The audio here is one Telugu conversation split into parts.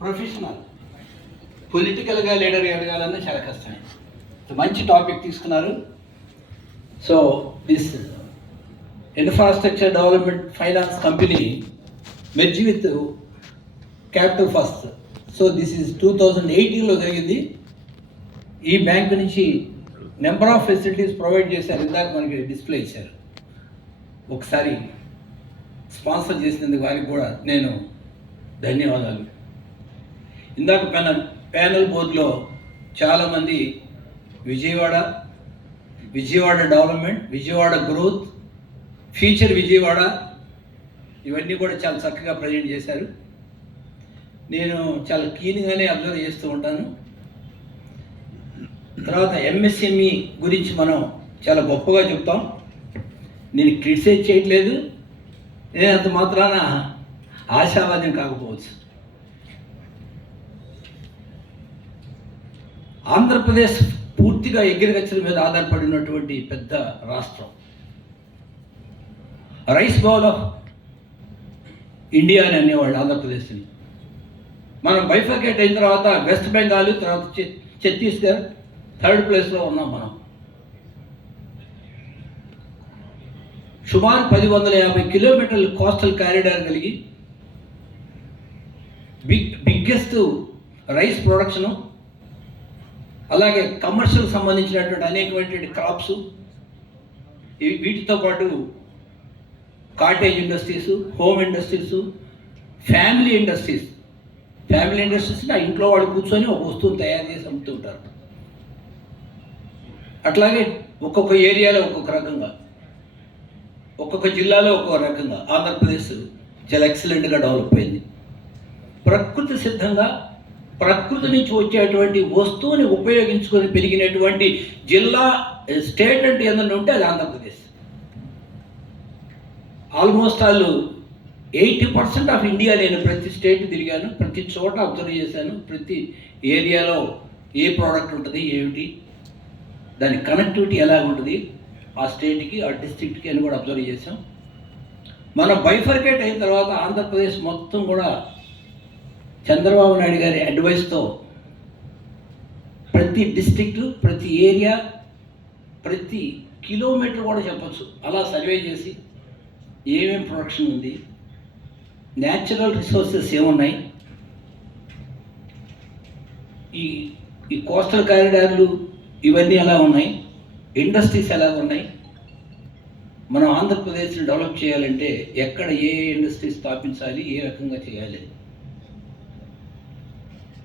ప్రొఫెషనల్, పొలిటికల్గా లీడర్ ఎదగాలన్నా చాలా కష్టమే. మంచి టాపిక్ తీసుకున్నారు. So this infrastructure development finance company merge with capital first. So this is 2018లో జరిగింది. ఈ బ్యాంక్ నుంచి నెంబర్ ఆఫ్ ఫెసిలిటీస్ ప్రొవైడ్ చేశారు. ఇందాక మనకి డిస్ప్లే ఇచ్చారు. ఒకసారి స్పాన్సర్ చేసినందుకు వారికి కూడా నేను ధన్యవాదాలు. ఇందాక ప్యానల్ బోర్డులో చాలామంది Vijayawada development, Vijayawada growth, future Vijayawada ఇవన్నీ కూడా చాలా చక్కగా ప్రజెంట్ చేశారు. నేను చాలా క్లీన్గానే అబ్జర్వ్ చేస్తూ ఉంటాను. తర్వాత ఎంఎస్ఎంఈ గురించి మనం చాలా గొప్పగా చెప్తాం. నేను క్రిటిసైజ్ చేయట్లేదు, నేను అంత మాత్రాన ఆశావాదం కాకపోవచ్చు. ఆంధ్రప్రదేశ్ పూర్తిగా అగ్రికల్చర్ మీద ఆధారపడినటువంటి పెద్ద రాష్ట్రం. రైస్ బౌల్ ఆఫ్ ఇండియా అని అనేవాళ్ళు ఆంధ్రప్రదేశ్ని. మనం బైఫర్కేట్ అయిన తర్వాత వెస్ట్ బెంగాల్, తర్వాత ఛత్తీస్గఢ్, థర్డ్ ప్లేస్లో ఉన్నాం మనం. సుమారు 1050 కిలోమీటర్లు కోస్టల్ కారిడార్ కలిగి బిగ్గెస్ట్ రైస్ ప్రొడక్షను, అలాగే కమర్షియల్ సంబంధించినటువంటి అనేకమైనటువంటి క్రాప్స్, వీటితో పాటు cottage industries, home industries, family industries నా ఇంట్లో వాళ్ళు కూర్చొని ఒక వస్తువును తయారు చేసి అమ్ముతూ ఉంటారు. అట్లాగే ఒక్కొక్క ఏరియాలో ఒక్కొక్క రకంగా, ఒక్కొక్క జిల్లాలో ఒక్కొక్క రకంగా ఆంధ్రప్రదేశ్ చాలా ఎక్సలెంట్గా డెవలప్ అయింది. ప్రకృతి సిద్ధంగా ప్రకృతి నుంచి వచ్చేటువంటి వస్తువుని ఉపయోగించుకొని పెరిగినటువంటి జిల్లా, స్టేట్ అంటే ఏదన్నా ఉంటే అది Andhra Pradesh. Almost all 80% of India నేను ప్రతి స్టేట్ తిరిగాను, ప్రతి చోట అబ్జర్వ్ చేశాను. ప్రతి ఏరియాలో ఏ ప్రోడక్ట్ ఉంటుంది, ఏమిటి, దాని కనెక్టివిటీ ఎలా ఉంటుంది ఆ స్టేట్కి, ఆ డిస్ట్రిక్ట్కి అని కూడా అబ్జర్వ్ చేసాం. మనం బైఫర్కేట్ అయిన తర్వాత ఆంధ్రప్రదేశ్ మొత్తం కూడా చంద్రబాబు నాయుడు గారి అడ్వైస్తో ప్రతి డిస్ట్రిక్ట్, ప్రతి ఏరియా, ప్రతి కిలోమీటర్ కూడా చెప్పచ్చు అలా సర్వే చేసి ఏమేమి ప్రొడక్షన్ ఉంది, న్యాచురల్ రిసోర్సెస్ ఏమున్నాయి, ఈ కోస్టల్ కారిడార్లు ఇవన్నీ ఎలా ఉన్నాయి, ఇండస్ట్రీస్ ఎలా ఉన్నాయి, మనం ఆంధ్రప్రదేశ్ని డెవలప్ చేయాలంటే ఎక్కడ ఏ ఇండస్ట్రీ స్థాపించాలి, ఏ రకంగా చేయాలి,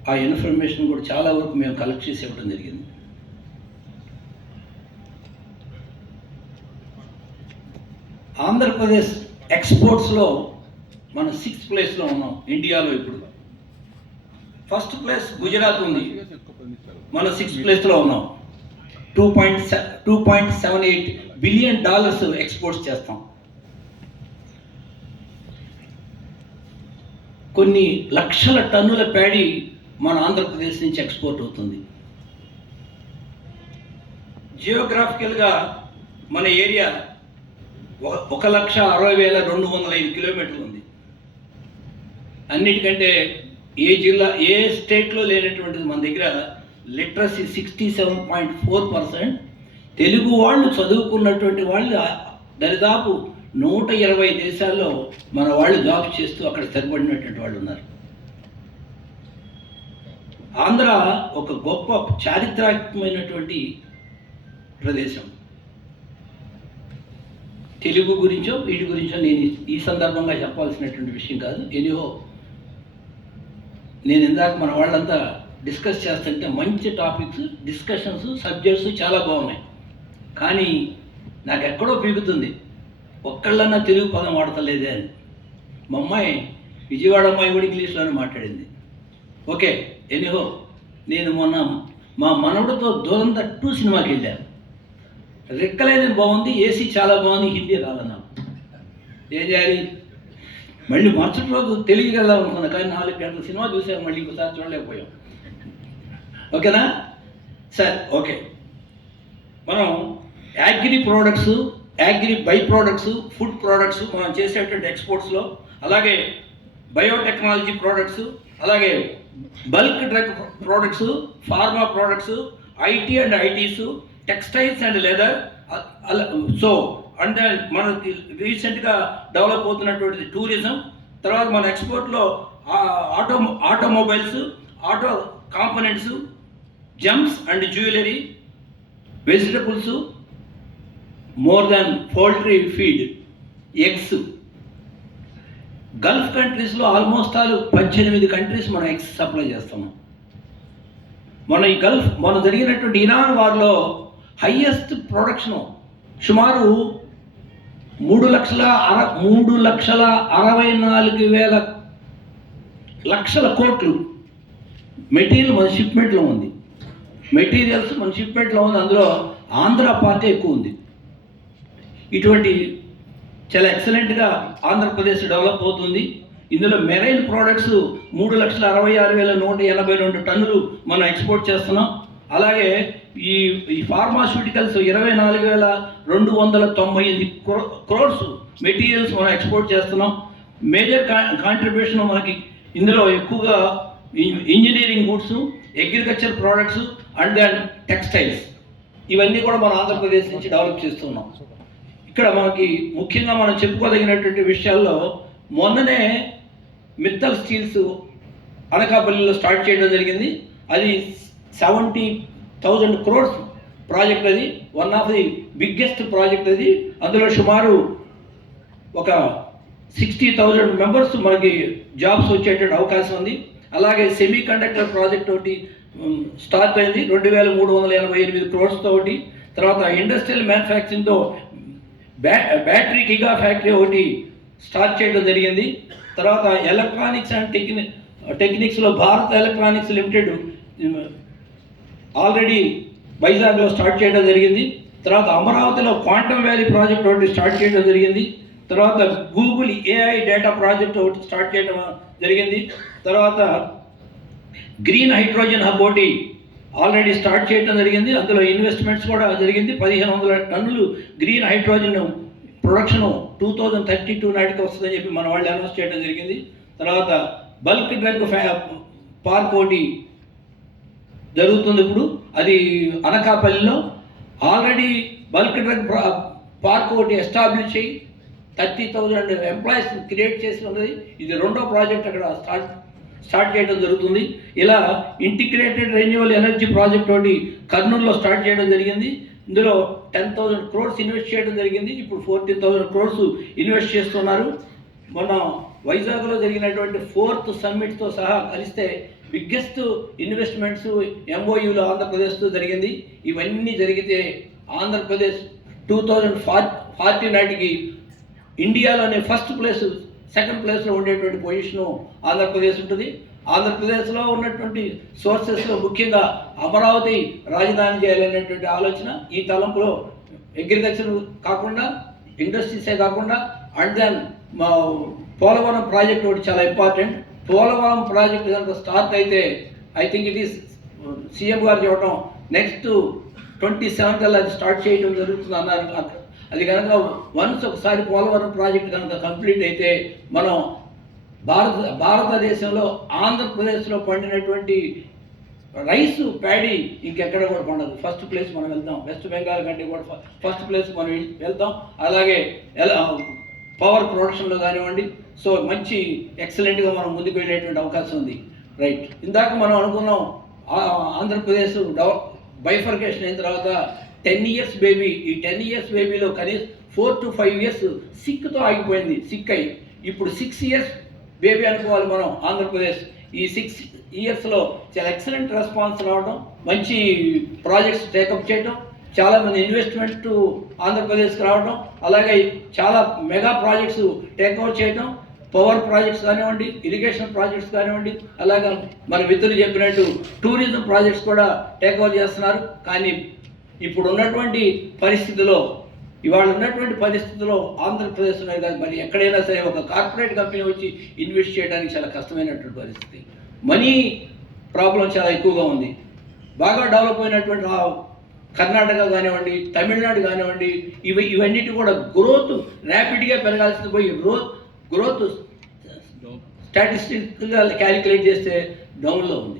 ఆ ఇన్ఫర్మేషన్ కూడా చాలా వరకు మేము కలెక్ట్ చేసి ఇవ్వడం జరిగింది. ఆంధ్రప్రదేశ్ ఎక్స్పోర్ట్స్లో మనం 6th ప్లేస్లో ఉన్నాం ఇండియాలో. ఇప్పుడు ఫస్ట్ ప్లేస్ గుజరాత్ ఉంది, మనం 6th ప్లేస్లో ఉన్నాం. $2.78 బిలియన్ ఎక్స్పోర్ట్స్ చేస్తాం. కొన్ని లక్షల టన్నుల ప్యాడీ మన ఆంధ్రప్రదేశ్ నుంచి ఎక్స్పోర్ట్ అవుతుంది. జియోగ్రాఫికల్గా మన ఏరియా 1,60,205 కిలోమీటర్లు ఉంది. అన్నిటికంటే ఏ జిల్లా, ఏ స్టేట్లో లేనటువంటిది మన దగ్గర లిటరసీ 67.4%. తెలుగు వాళ్ళు చదువుకున్నటువంటి వాళ్ళు దరిదాపు 120 దేశాల్లో మన వాళ్ళు జాబ్ చేస్తూ అక్కడ స్థిరపడినటువంటి వాళ్ళు ఉన్నారు. ఆంధ్ర ఒక గొప్ప చారిత్రాత్మకమైనటువంటి ప్రదేశం. తెలుగు గురించో వీటి గురించో నేను ఈ సందర్భంగా చెప్పాల్సినటువంటి విషయం కాదు. ఎనిహో నేను ఇందాక మన వాళ్ళంతా డిస్కస్ చేస్తుంటే మంచి టాపిక్స్, డిస్కషన్స్, సబ్జెక్ట్స్ చాలా బాగున్నాయి. కానీ నాకు ఎక్కడో పీకుతుంది, ఒక్కళ్ళన్నా తెలుగు పదం వాడతలేదే అని. మా అమ్మాయి, విజయవాడ అమ్మాయి కూడా ఇంగ్లీష్లోనే మాట్లాడింది. ఓకే, ఎనిహో నేను మొన్న మా మనవడితో దూరంగా 2 సినిమాకి వెళ్ళాను. రెక్కలేని బాగుంది, ఏసీ చాలా బాగుంది, హిందీ రాదన్నా. ఏం చేయాలి? మళ్ళీ మరుసటి రోజు తెలుగు వెళ్దాం అనుకున్నా, కానీ 4 గంటల సినిమా చూసాం, మళ్ళీ ఇంకోసారి చూడలేకపోయాం. ఓకేనా సార్? ఓకే, మనం agri products, agri by products, food products మనం చేసేటువంటి ఎక్స్పోర్ట్స్లో, అలాగే బయోటెక్నాలజీ ప్రోడక్ట్స్, అలాగే bulk drug products, pharma products, IT and ITES, textiles and leather. So అంటే మనకి రీసెంట్గా డెవలప్ అవుతున్నటువంటి టూరిజం, తర్వాత మన ఎక్స్పోర్ట్లో automobiles, auto components, gems and jewellery, vegetables, more than poultry feed, eggs. Gulf కంట్రీస్లో ఆల్మోస్ట్ 18 కంట్రీస్ మనం ఎగ్స్ సప్లై చేస్తున్నాం. మన జరిగినటువంటి ఇరాన్ వార్లో హయ్యెస్ట్ ప్రొడక్షన్ సుమారు 3,64,000 కోట్లు మెటీరియల్ మన షిప్మెంట్లో ఉంది. అందులో ఆంధ్ర పార్టీ ఎక్కువ ఉంది. ఇటువంటి చాలా ఎక్సలెంట్గా ఆంధ్రప్రదేశ్ డెవలప్ అవుతుంది. ఇందులో మెరైన్ ప్రోడక్ట్స్ 3,66,182 టన్నులు మనం ఎక్స్పోర్ట్ చేస్తున్నాం. అలాగే ఈ ఫార్మాస్యూటికల్స్ 24,298 క్రోర్స్ మెటీరియల్స్ మనం ఎక్స్పోర్ట్ చేస్తున్నాం. మేజర్ కాంట్రిబ్యూషన్ మనకి ఇందులో ఎక్కువగా engineering goods, agriculture products and then textiles, ఇవన్నీ కూడా మన ఆంధ్రప్రదేశ్ నుంచి డెవలప్ చేస్తున్నాం. ఇక్కడ మనకి ముఖ్యంగా మనం చెప్పుకోదగినటువంటి విషయాల్లో మొన్ననే మిత్తల్ స్టీల్స్ అనకాపల్లిలో స్టార్ట్ చేయడం జరిగింది. అది 70,000 crores ప్రాజెక్ట్. అది one of the biggest project. అది అందులో సుమారు ఒక 60,000 మెంబర్స్ మనకి జాబ్స్ వచ్చేటువంటి అవకాశం ఉంది. అలాగే సెమీ కండక్టర్ ప్రాజెక్ట్ ఒకటి స్టార్ట్ అయింది 2,388 crores తోటి. తర్వాత ఇండస్ట్రియల్ మ్యానుఫ్యాక్చరింగ్తో బ్యాటరీ గిగా ఫ్యాక్టరీ ఒకటి స్టార్ట్ చేయడం జరిగింది. తర్వాత ఎలక్ట్రానిక్స్ అండ్ టెక్నిక్స్లో భారత్ ఎలక్ట్రానిక్స్ లిమిటెడ్ ఆల్రెడీ వైజాగ్లో స్టార్ట్ చేయడం జరిగింది. తర్వాత అమరావతిలో క్వాంటమ్ వ్యాలీ ప్రాజెక్ట్ ఒకటి స్టార్ట్ చేయడం జరిగింది. తర్వాత గూగుల్ ఏఐ డేటా ప్రాజెక్ట్ ఒకటి స్టార్ట్ చేయడం జరిగింది. తర్వాత గ్రీన్ హైడ్రోజన్ హబ్ ఒకటి ఆల్రెడీ స్టార్ట్ చేయడం జరిగింది. అందులో ఇన్వెస్ట్మెంట్స్ కూడా జరిగింది. 1,500 టన్నులు గ్రీన్ హైడ్రోజన్ ప్రొడక్షన్ 2032 నాటికి వస్తుందని చెప్పి మన వాళ్ళు అనౌన్స్ చేయడం జరిగింది. తర్వాత బల్క్ డ్రగ్ పార్క్ ఒకటి జరుగుతుంది. ఇప్పుడు అది అనకాపల్లిలో ఆల్రెడీ బల్క్ డ్రగ్ పార్క్ ఒకటి ఎస్టాబ్లిష్ అయ్యి 30,000 ఎంప్లాయీస్ క్రియేట్ చేసి ఉన్నది. ఇది రెండో ప్రాజెక్ట్ అక్కడ స్టార్ట్ చేయడం జరుగుతుంది. ఇలా ఇంటిగ్రేటెడ్ రెన్యూవల్ ఎనర్జీ ప్రాజెక్ట్ ఒకటి కర్నూలులో స్టార్ట్ చేయడం జరిగింది. ఇందులో 10,000 crores ఇన్వెస్ట్ చేయడం జరిగింది. ఇప్పుడు 14,000 crores ఇన్వెస్ట్ చేస్తున్నారు. మొన్న వైజాగ్లో జరిగినటువంటి 4th సమ్మిట్తో సహా కలిస్తే బిగ్గెస్ట్ ఇన్వెస్ట్మెంట్స్ ఎంఓయూలో ఆంధ్రప్రదేశ్తో జరిగింది. ఇవన్నీ జరిగితే ఆంధ్రప్రదేశ్ 2040 నాటికి ఇండియాలోనే ఫస్ట్ ప్లేస్, సెకండ్ ప్లేస్లో ఉండేటువంటి పొజిషను ఆంధ్రప్రదేశ్ ఉంటుంది. ఆంధ్రప్రదేశ్లో ఉన్నటువంటి సోర్సెస్లో ముఖ్యంగా అమరావతి రాజధాని చేయాలనేటువంటి ఆలోచన, ఈ తలంపులో అగ్రికల్చర్ కాకుండా, ఇండస్ట్రీసే కాకుండా అండ్ దెన్ మా పోలవరం ప్రాజెక్ట్ ఒకటి చాలా ఇంపార్టెంట్. పోలవరం ప్రాజెక్ట్ కనుక స్టార్ట్ అయితే I think it is CM గారు చెప్పడం నెక్స్ట్ 27th అది స్టార్ట్ చేయడం జరుగుతుంది అన్నారు. అది కనుక వన్స్ ఒకసారి పోలవరం ప్రాజెక్ట్ కనుక కంప్లీట్ అయితే మనం భారతదేశంలో ఆంధ్రప్రదేశ్లో పండినటువంటి రైస్, ప్యాడీ ఇంకెక్కడ కూడా పండదు. ఫస్ట్ ప్లేస్ మనం వెళ్తాం. వెస్ట్ బెంగాల్ కంటే కూడా ఫస్ట్ ప్లేస్ మనం వెళ్తాం. అలాగే పవర్ ప్రొడక్షన్లో కానివ్వండి. సో మంచి ఎక్సలెంట్గా మనం ముందుకు వెళ్ళేటువంటి అవకాశం ఉంది. రైట్, ఇందాక మనం అనుకున్నాం ఆంధ్రప్రదేశ్ బైఫర్కేషన్ అయిన తర్వాత 10 years బేబీ. ఈ 10 years బేబీలో కనీసం 4 to 5 years సిక్తో ఆగిపోయింది. సిక్ అయి ఇప్పుడు 6 years బేబీ అనుకోవాలి మనం ఆంధ్రప్రదేశ్. ఈ 6 yearsలో చాలా ఎక్సలెంట్ రెస్పాన్స్ రావడం, మంచి ప్రాజెక్ట్స్ టేకప్ చేయడం, చాలామంది ఇన్వెస్ట్మెంట్ ఆంధ్రప్రదేశ్కి రావడం, అలాగే చాలా మెగా ప్రాజెక్ట్స్ టేక్అవుట్ చేయడం, పవర్ ప్రాజెక్ట్స్ కానివ్వండి, ఇరిగేషన్ ప్రాజెక్ట్స్ కానివ్వండి, అలాగే మన మిత్రులు చెప్పినట్టు టూరిజం ప్రాజెక్ట్స్ కూడా టేక్అవుట్ చేస్తున్నారు. కానీ ఇప్పుడు ఉన్నటువంటి పరిస్థితిలో, ఇవాళ ఉన్నటువంటి పరిస్థితుల్లో ఆంధ్రప్రదేశ్ ఉన్నాయి కాదు, మరి ఎక్కడైనా సరే ఒక కార్పొరేట్ కంపెనీ వచ్చి ఇన్వెస్ట్ చేయడానికి చాలా కష్టమైనటువంటి పరిస్థితి. మనీ ప్రాబ్లం చాలా ఎక్కువగా ఉంది. బాగా డెవలప్ అయినటువంటి కర్ణాటక కానివ్వండి, తమిళనాడు కానివ్వండి, ఇవన్నిటి కూడా గ్రోత్ ర్యాపిడ్గా పెరగాల్సింది పోయి గ్రోత్ స్టాటిస్టిక్గా క్యాలిక్యులేట్ చేస్తే డౌన్లో ఉంది.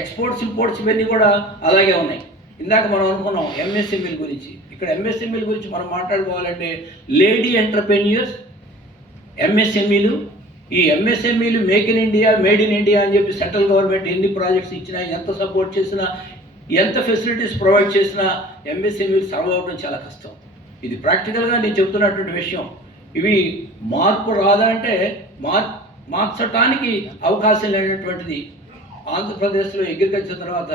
ఎక్స్పోర్ట్స్ ఇంపోర్ట్స్ ఇవన్నీ కూడా అలాగే ఉన్నాయి. ఇందాక మనం అనుకున్నాం ఎంఎస్ఎంఈల గురించి. ఇక్కడ ఎంఎస్ఎంఈల గురించి మనం మాట్లాడుకోవాలంటే లేడీ ఎంటర్ప్రెన్యూర్స్, ఎంఎస్ఎంఈలు, ఈ ఎంఎస్ఎంఈలు make in India, made in India అని చెప్పి సెంట్రల్ గవర్నమెంట్ ఎన్ని ప్రాజెక్ట్స్ ఇచ్చినా, ఎంత సపోర్ట్ చేసినా, ఎంత ఫెసిలిటీస్ ప్రొవైడ్ చేసినా ఎంఎస్ఎంఈలు సర్వ్ అవ్వడం చాలా కష్టం. ఇది ప్రాక్టికల్గా నేను చెప్తున్నటువంటి విషయం. ఇవి మార్పు రాదంటే మార్చటానికి అవకాశం లేనటువంటిది. ఆంధ్రప్రదేశ్లో అగ్రికల్చర్ తర్వాత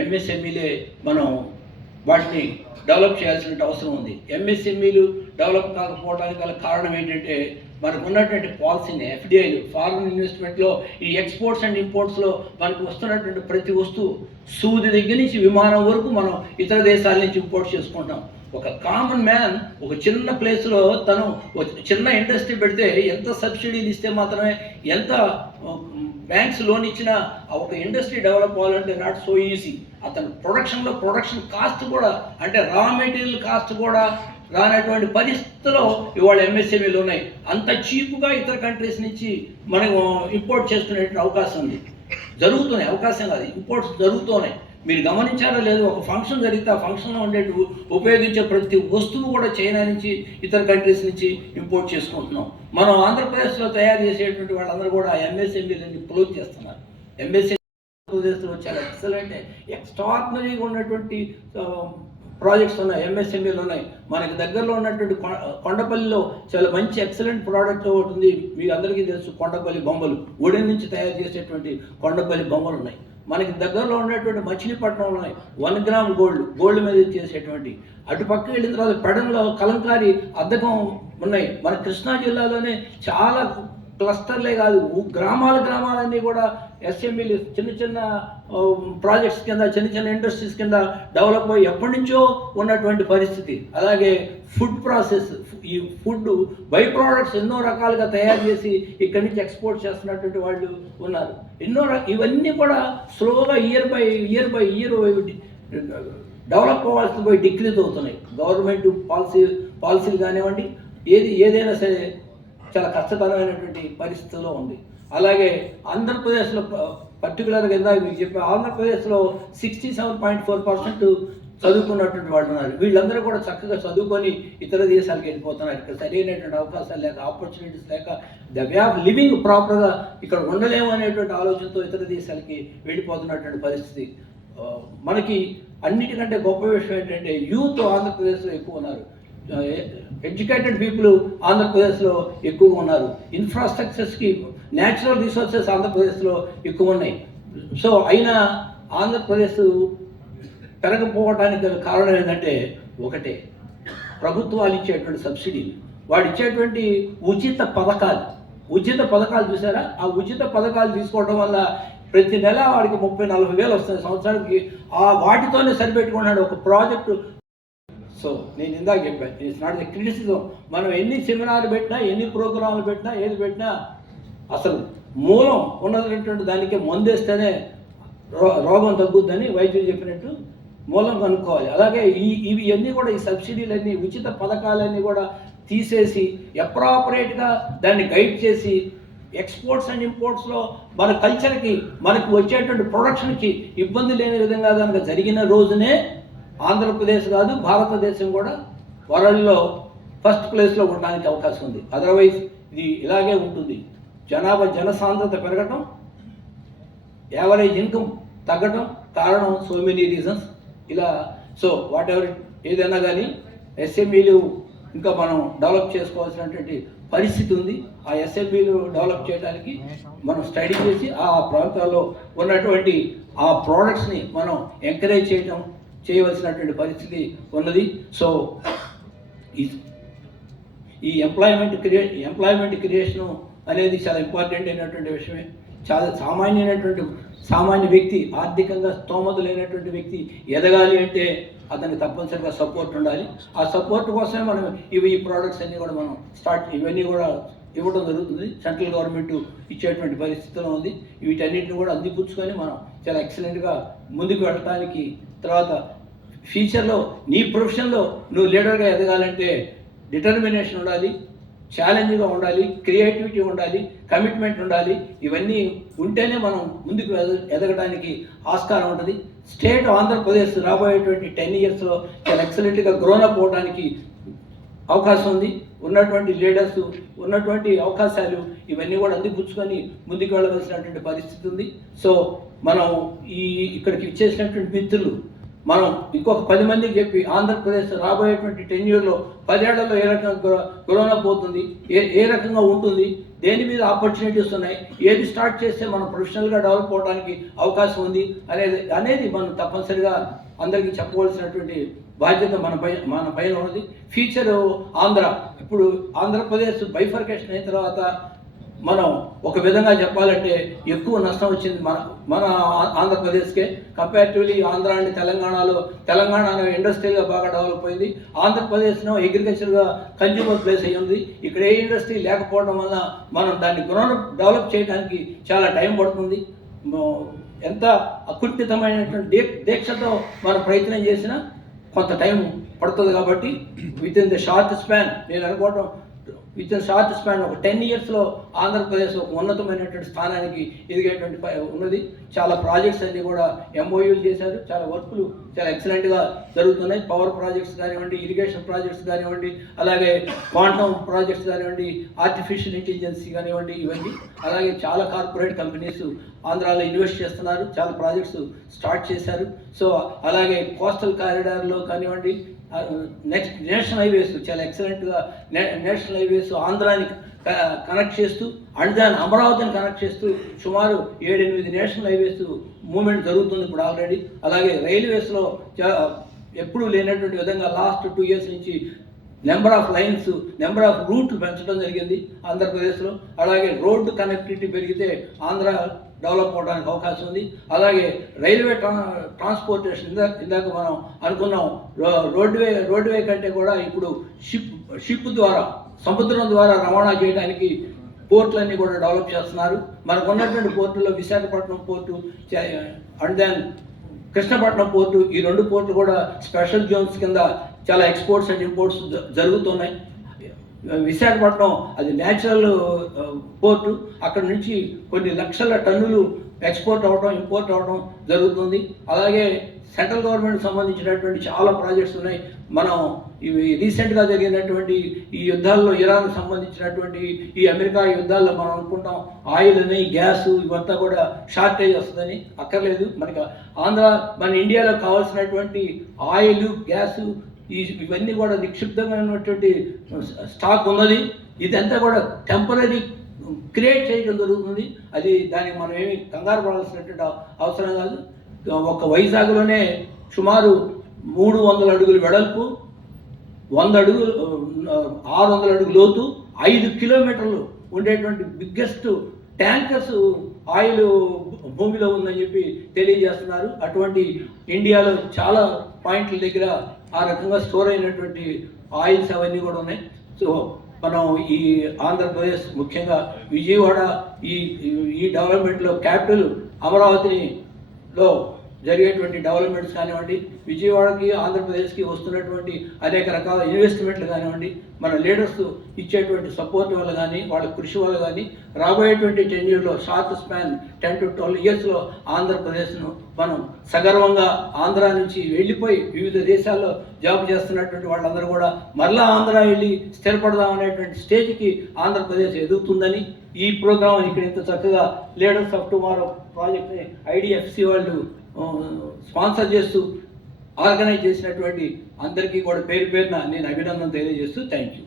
ఎంఎస్ఎంఈలే మనం వాటిని డెవలప్ చేయాల్సిన అవసరం ఉంది. ఎంఎస్ఎంఈలు డెవలప్ కాకపోవడానికి గల కారణం ఏంటంటే మనకు ఉన్నటువంటి పాలసీని, ఎఫ్డిఐలు, ఫారిన్ ఇన్వెస్ట్మెంట్లో, ఈ ఎక్స్పోర్ట్స్ అండ్ ఇంపోర్ట్స్లో మనకు వస్తున్నటువంటి ప్రతి వస్తువు సూది దగ్గర నుంచి విమానం వరకు మనం ఇతర దేశాల నుంచి ఇంపోర్ట్ చేసుకుంటాం. ఒక కామన్ మ్యాన్ ఒక చిన్న ప్లేస్లో తను చిన్న ఇండస్ట్రీ పెడితే ఎంత సబ్సిడీలు ఇస్తే మాత్రమే, ఎంత బ్యాంక్స్ లోన్ ఇచ్చినా ఒక ఇండస్ట్రీ డెవలప్ అవ్వాలంటే నాట్ సో ఈజీ. అతను ప్రొడక్షన్ కాస్ట్ కూడా, అంటే రా మెటీరియల్ కాస్ట్ కూడా రానటువంటి పరిస్థితుల్లో ఇవాళ ఎంఎస్ఎంఈలు ఉన్నాయి. అంత చీప్గా ఇతర కంట్రీస్ నుంచి మనం ఇంపోర్ట్ చేసుకునేటువంటి అవకాశం ఉంది. జరుగుతున్నాయి, అవకాశం కాదు, ఇంపోర్ట్స్ జరుగుతున్నాయి. మీరు గమనించారో లేదు, ఒక ఫంక్షన్ జరిగితే ఆ ఫంక్షన్లో ఉండేటి ఉపయోగించే ప్రతి వస్తువు కూడా చైనా నుంచి, ఇతర కంట్రీస్ నుంచి ఇంపోర్ట్ చేసుకుంటున్నాం. మనం ఆంధ్రప్రదేశ్లో తయారు చేసేటువంటి వాళ్ళందరూ కూడా ఎంఎస్ఎంఈలని క్లోజ్ చేస్తున్నారు. ఆంధ్రప్రదేశ్లో చాలా ఎక్సలెంట్, ఎక్స్ట్రాడినరీగా ఉన్నటువంటి ప్రాజెక్ట్స్ ఉన్నాయి, ఎంఎస్ఎంఈలు ఉన్నాయి. మనకి దగ్గరలో ఉన్నటువంటి కొండపల్లిలో చాలా మంచి ఎక్సలెంట్ ప్రోడక్ట్ ఒకటి ఉంది. మీకు అందరికీ తెలుసు, కొండపల్లి బొమ్మలు, ఉడెన్ నుంచి తయారు చేసేటువంటి కొండపల్లి బొమ్మలు ఉన్నాయి. మనకి దగ్గరలో ఉన్నటువంటి మచిలీపట్నంలో ఉన్నాయి 1 గ్రామ్ గోల్డ్ మీద చేసేటువంటి. అటుపక్క వెళ్ళిన తర్వాత పెడంలో కలంకారీ అద్దకం ఉన్నాయి. మన కృష్ణా జిల్లాలోనే చాలా క్లస్టర్లే కాదు, గ్రామాలన్నీ కూడా ఎస్ఎంఈలు చిన్న ప్రాజెక్ట్స్ కింద, చిన్న ఇండస్ట్రీస్ కింద డెవలప్ అయ్యి ఎప్పటి నుంచో ఉన్నటువంటి పరిస్థితి. అలాగే ఫుడ్ ప్రాసెస్, ఈ ఫుడ్ బై ప్రోడక్ట్స్ ఎన్నో రకాలుగా తయారు చేసి ఇక్కడి నుంచి ఎక్స్పోర్ట్ చేస్తున్నటువంటి వాళ్ళు ఉన్నారు. ఇవన్నీ కూడా స్లోగా ఇయర్ బై ఇయర్ డెవలప్ అవ్వాల్సి పోయి డిక్రీజ్ అవుతున్నాయి. గవర్నమెంట్ పాలసీలు కానివ్వండి, ఏదైనా సరే చాలా కష్టతరమైనటువంటి పరిస్థితిలో ఉంది. అలాగే ఆంధ్రప్రదేశ్లో పర్టికులర్గా ఇందాక మీకు చెప్పే, ఆంధ్రప్రదేశ్లో 67.4% చదువుకున్నటువంటి వాళ్ళు ఉన్నారు. వీళ్ళందరూ కూడా చక్కగా చదువుకొని ఇతర దేశాలకు వెళ్ళిపోతున్నారు. ఇక్కడ సరైనటువంటి అవకాశాలు లేక, ఆపర్చునిటీస్ లేక, ద వే ఆఫ్ లివింగ్ ప్రాపర్గా ఇక్కడ ఉండలేము అనేటువంటి ఆలోచనతో ఇతర దేశాలకి వెళ్ళిపోతున్నటువంటి పరిస్థితి. మనకి అన్నిటికంటే గొప్ప విషయం ఏంటంటే యూత్ ఆంధ్రప్రదేశ్లో ఎక్కువ ఉన్నారు. ఎడ్యుకేటెడ్ పీపుల్ ఆంధ్రప్రదేశ్లో ఎక్కువగా ఉన్నారు. ఇన్ఫ్రాస్ట్రక్చర్స్కి, న్యాచురల్ రిసోర్సెస్ ఆంధ్రప్రదేశ్లో ఎక్కువ ఉన్నాయి. సో అయినా ఆంధ్రప్రదేశ్ పెరగపోవడానికి గల కారణం ఏంటంటే ఒకటే, ప్రభుత్వాలు ఇచ్చేటువంటి సబ్సిడీలు, వాడు ఇచ్చేటువంటి ఉచిత పథకాలు చూసారా? ఆ ఉచిత పథకాలు తీసుకోవడం వల్ల ప్రతి నెల వాడికి 30-40 వేలు వస్తుంది సంవత్సరానికి. ఆ వాటితోనే సరిపెట్టుకున్నాడు ఒక ప్రాజెక్టు. సో నేను ఇందాక చెప్పాను, ఇట్స్ నాట్ ద క్రిటిసిజం. మనం ఎన్ని సెమినార్లు పెట్టినా, ఎన్ని ప్రోగ్రాంలు పెట్టినా, ఏది పెట్టినా అసలు మూలం ఉన్నటువంటి దానికి మందేస్తేనే రోగం తగ్గుద్దని వైద్యులు చెప్పినట్టు మూలం కనుక్కోవాలి. అలాగే ఇవన్నీ కూడా, ఈ సబ్సిడీలన్నీ, ఉచిత పథకాలన్నీ కూడా తీసేసి అప్రాపరేట్గా దాన్ని గైడ్ చేసి ఎక్స్పోర్ట్స్ అండ్ ఇంపోర్ట్స్లో మన కల్చర్కి, మనకు వచ్చేటువంటి ప్రొడక్షన్కి ఇబ్బంది లేని విధంగా కనుక జరిగిన రోజునే ఆంధ్రప్రదేశ్ కాదు, భారతదేశం కూడా వరల్డ్లో ఫస్ట్ ప్లేస్లో ఉండడానికి అవకాశం ఉంది. అదర్వైజ్ ఇది ఇలాగే ఉంటుంది. జనసాంద్రత పెరగటం, యావరేజ్ ఇన్కమ్ తగ్గటం కారణం సో మెనీ రీజన్స్. ఇలా సో వాట్ ఎవర్ ఏదైనా కానీ ఎస్ఎంఈలు ఇంకా మనం డెవలప్ చేసుకోవాల్సినటువంటి పరిస్థితి ఉంది. ఆ ఎస్ఎంఈలు డెవలప్ చేయడానికి మనం స్టడీ చేసి ఆ ప్రాంతాల్లో ఉన్నటువంటి ఆ ప్రోడక్ట్స్ని మనం ఎంకరేజ్ చేయవలసినటువంటి పరిస్థితి ఉన్నది. సో ఈ ఎంప్లాయ్మెంట్ క్రియేషను అనేది చాలా ఇంపార్టెంట్ అయినటువంటి విషయమే. చాలా సామాన్య వ్యక్తి, ఆర్థికంగా స్తోమత లేనటువంటి వ్యక్తి ఎదగాలి అంటే అతనికి తప్పనిసరిగా సపోర్ట్ ఉండాలి. ఆ సపోర్ట్ కోసమే మనం ఈ ప్రోడక్ట్స్ అన్నీ కూడా మనం ఇవన్నీ కూడా ఇవ్వడం జరుగుతుంది. సెంట్రల్ గవర్నమెంట్ ఇచ్చేటువంటి పరిస్థితిలో ఉంది. వీటన్నిటిని కూడా అందిపుచ్చుకొని మనం చాలా ఎక్సలెంట్గా ముందుకు వెళ్ళడానికి, తర్వాత ఫ్యూచర్లో నీ ప్రొఫెషన్లో నువ్వు లీడర్గా ఎదగాలంటే డిటర్మినేషన్ ఉండాలి, ఛాలెంజ్గా ఉండాలి, క్రియేటివిటీ ఉండాలి, కమిట్మెంట్ ఉండాలి. ఇవన్నీ ఉంటేనే మనం ముందుకు ఎదగడానికి ఆస్కారం ఉంటుంది. స్టేట్ ఆంధ్రప్రదేశ్ రాబోయేటువంటి 10 yearsలో చాలా ఎక్సలెంట్గా గ్రోనప్ అవడానికి అవకాశం ఉంది. ఉన్నటువంటి లీడర్స్, ఉన్నటువంటి అవకాశాలు ఇవన్నీ కూడా అందిపుచ్చుకొని ముందుకు వెళ్ళవలసినటువంటి పరిస్థితి ఉంది. సో మనం ఇక్కడికి ఇచ్చేసినటువంటి మిత్రులు మనం ఇంకొక 10 మందికి చెప్పి ఆంధ్రప్రదేశ్ రాబోయేటువంటి 10 yearsలో 10 ఏళ్లలో ఏ రకంగా గ్రోనప్ అవుతుంది, ఏ రకంగా ఉంటుంది, దేని మీద ఆపర్చునిటీస్ ఉన్నాయి, ఏది స్టార్ట్ చేస్తే మనం ప్రొఫెషనల్గా డెవలప్ అవడానికి అవకాశం ఉంది అనేది మనం తప్పనిసరిగా అందరికీ చెప్పవలసినటువంటి బాధ్యత మన పైన ఉన్నది. ఫ్యూచర్ ఇప్పుడు ఆంధ్రప్రదేశ్ బైఫర్కేషన్ అయిన తర్వాత మనం ఒక విధంగా చెప్పాలంటే ఎక్కువ నష్టం వచ్చింది మన ఆంధ్రప్రదేశ్కే. కంపారిటివ్లీ ఆంధ్ర అండ్ తెలంగాణలో ఇండస్ట్రీగా బాగా డెవలప్ అయింది. ఆంధ్రప్రదేశ్లో అగ్రికల్చర్గా కన్జ్యూమర్ ప్లేస్ అయ్యింది. ఇక్కడ ఏ ఇండస్ట్రీ లేకపోవడం వల్ల మనం దాన్ని డెవలప్ చేయడానికి చాలా టైం పడుతుంది. ఎంత అకుంఠితమైనటువంటి దీక్షతో మనం ప్రయత్నం చేసినా కొంత టైం పడుతుంది. కాబట్టి with in the short span నేను అనుకోవడం ఒక 10 yearsలో ఆంధ్రప్రదేశ్ ఒక ఉన్నతమైనటువంటి స్థానానికి ఎదిగేటువంటి ఉన్నది. చాలా ప్రాజెక్ట్స్ అన్నీ కూడా MOUలు చేశారు. చాలా వర్కులు చాలా ఎక్సలెంట్గా జరుగుతున్నాయి. పవర్ ప్రాజెక్ట్స్ కానివ్వండి, ఇరిగేషన్ ప్రాజెక్ట్స్ కానివ్వండి, అలాగే క్వాంటమ్ ప్రాజెక్ట్స్ కానివ్వండి, ఆర్టిఫిషియల్ ఇంటెలిజెన్స్ కానివ్వండి, ఇవన్నీ. అలాగే చాలా కార్పొరేట్ కంపెనీస్ ఆంధ్రాలో ఇన్వెస్ట్ చేస్తున్నారు, చాలా ప్రాజెక్ట్స్ స్టార్ట్ చేశారు. సో అలాగే కోస్టల్ కారిడార్లో కానివ్వండి, నెక్స్ట్ నేషనల్ హైవేస్ చాలా ఎక్సలెంట్గా నేషనల్ హైవేస్ ఆంధ్రాని కనెక్ట్ చేస్తూ అండ్ దాని అమరావతిని కనెక్ట్ చేస్తూ సుమారు 7-8 నేషనల్ హైవేస్ మూవ్మెంట్ జరుగుతుంది ఇప్పుడు ఆల్రెడీ. అలాగే రైల్వేస్లో ఎప్పుడూ లేనటువంటి విధంగా లాస్ట్ 2 years నుంచి number of lines, number of రూట్లు పెంచడం జరిగింది ఆంధ్రప్రదేశ్లో. అలాగే రోడ్డు కనెక్టివిటీ పెరిగితే ఆంధ్ర డెవలప్ అవడానికి అవకాశం ఉంది. అలాగే రైల్వే ట్రాన్స్పోర్టేషన్ ఇందాక మనం అనుకున్నాం, రోడ్వే కంటే కూడా ఇప్పుడు షిప్ ద్వారా, సముద్రం ద్వారా రవాణా చేయడానికి పోర్టులన్నీ కూడా డెవలప్ చేస్తున్నారు. మనకు ఉన్నటువంటి పోర్టుల్లో Visakhapatnam port and then Krishnapatnam port, ఈ 2 పోర్టులు కూడా స్పెషల్ జోన్స్ కింద చాలా ఎక్స్పోర్ట్స్ అండ్ ఇంపోర్ట్స్ జరుగుతున్నాయి. విశాఖపట్నం అది న్యాచురల్ పోర్టు, అక్కడ నుంచి కొన్ని లక్షల టన్నులు ఎక్స్పోర్ట్ అవ్వడం, ఇంపోర్ట్ అవ్వడం జరుగుతుంది. అలాగే సెంట్రల్ గవర్నమెంట్కి సంబంధించినటువంటి చాలా ప్రాజెక్ట్స్ ఉన్నాయి. మనం ఇవి రీసెంట్గా జరిగినటువంటి ఈ యుద్ధాల్లో, ఇరాన్కి సంబంధించినటువంటి ఈ అమెరికా యుద్ధాల్లో మనం అనుకుంటాం ఆయిల్ అని, గ్యాస్ ఇవంతా కూడా షార్టేజ్ వస్తుందని. అక్కర్లేదు. మన ఇండియాలో కావాల్సినటువంటి ఆయిల్, గ్యాసు ఇవన్నీ కూడా నిక్షిప్తమైనటువంటి స్టాక్ ఉన్నది. ఇదంతా కూడా టెంపరీ క్రియేట్ చేయడం జరుగుతుంది. దానికి మనం ఏమి కంగారు పడాల్సినటువంటి అవసరం కాదు. ఒక వైజాగ్లోనే సుమారు 300 అడుగులు వెడల్పు, 600 అడుగులు లోతు, 5 kilometers ఉండేటువంటి బిగ్గెస్ట్ ట్యాంకర్స్ ఆయిల్ భూమిలో ఉందని చెప్పి తెలియజేస్తున్నారు. అటువంటి ఇండియాలో చాలా పాయింట్ల దగ్గర ఆ రకంగా స్టోర్ అయినటువంటి ఆయిల్స్ అవన్నీ కూడా ఉన్నాయి. సో మనం ఈ ఆంధ్రప్రదేశ్, ముఖ్యంగా విజయవాడ ఈ డెవలప్మెంట్లో క్యాపిటల్ అమరావతిలో జరిగేటువంటి డెవలప్మెంట్స్ కానివ్వండి, విజయవాడకి ఆంధ్రప్రదేశ్కి వస్తున్నటువంటి అనేక రకాల ఇన్వెస్ట్మెంట్లు కానివ్వండి, మన లీడర్స్ ఇచ్చేటువంటి సపోర్ట్ వల్ల కానీ, వాళ్ళ కృషి వల్ల కానీ రాబోయేటువంటి 10 yearsలో షార్ట్ స్పాన్ 10 to 12 yearsలో ఆంధ్రప్రదేశ్ను మనం సగర్వంగా ఆంధ్ర నుంచి వెళ్ళిపోయి వివిధ దేశాల్లో జాబ్ చేస్తున్నటువంటి వాళ్ళందరూ కూడా మరలా ఆంధ్ర వెళ్ళి స్థిరపడదాం అనేటువంటి స్టేజ్కి ఆంధ్రప్రదేశ్ ఎదుగుతుందని ఈ ప్రోగ్రామ్ ఇక్కడ ఇంత చక్కగా లీడర్స్ ఆఫ్ టుమారో ప్రాజెక్ట్ని IDFC వాళ్ళు స్పాన్సర్ చేస్తూ ఆర్గనైజ్ చేసినటువంటి అందరికీ కూడా పేరు పేరున నేను అభినందన తెలియజేస్తూ థ్యాంక్ యూ.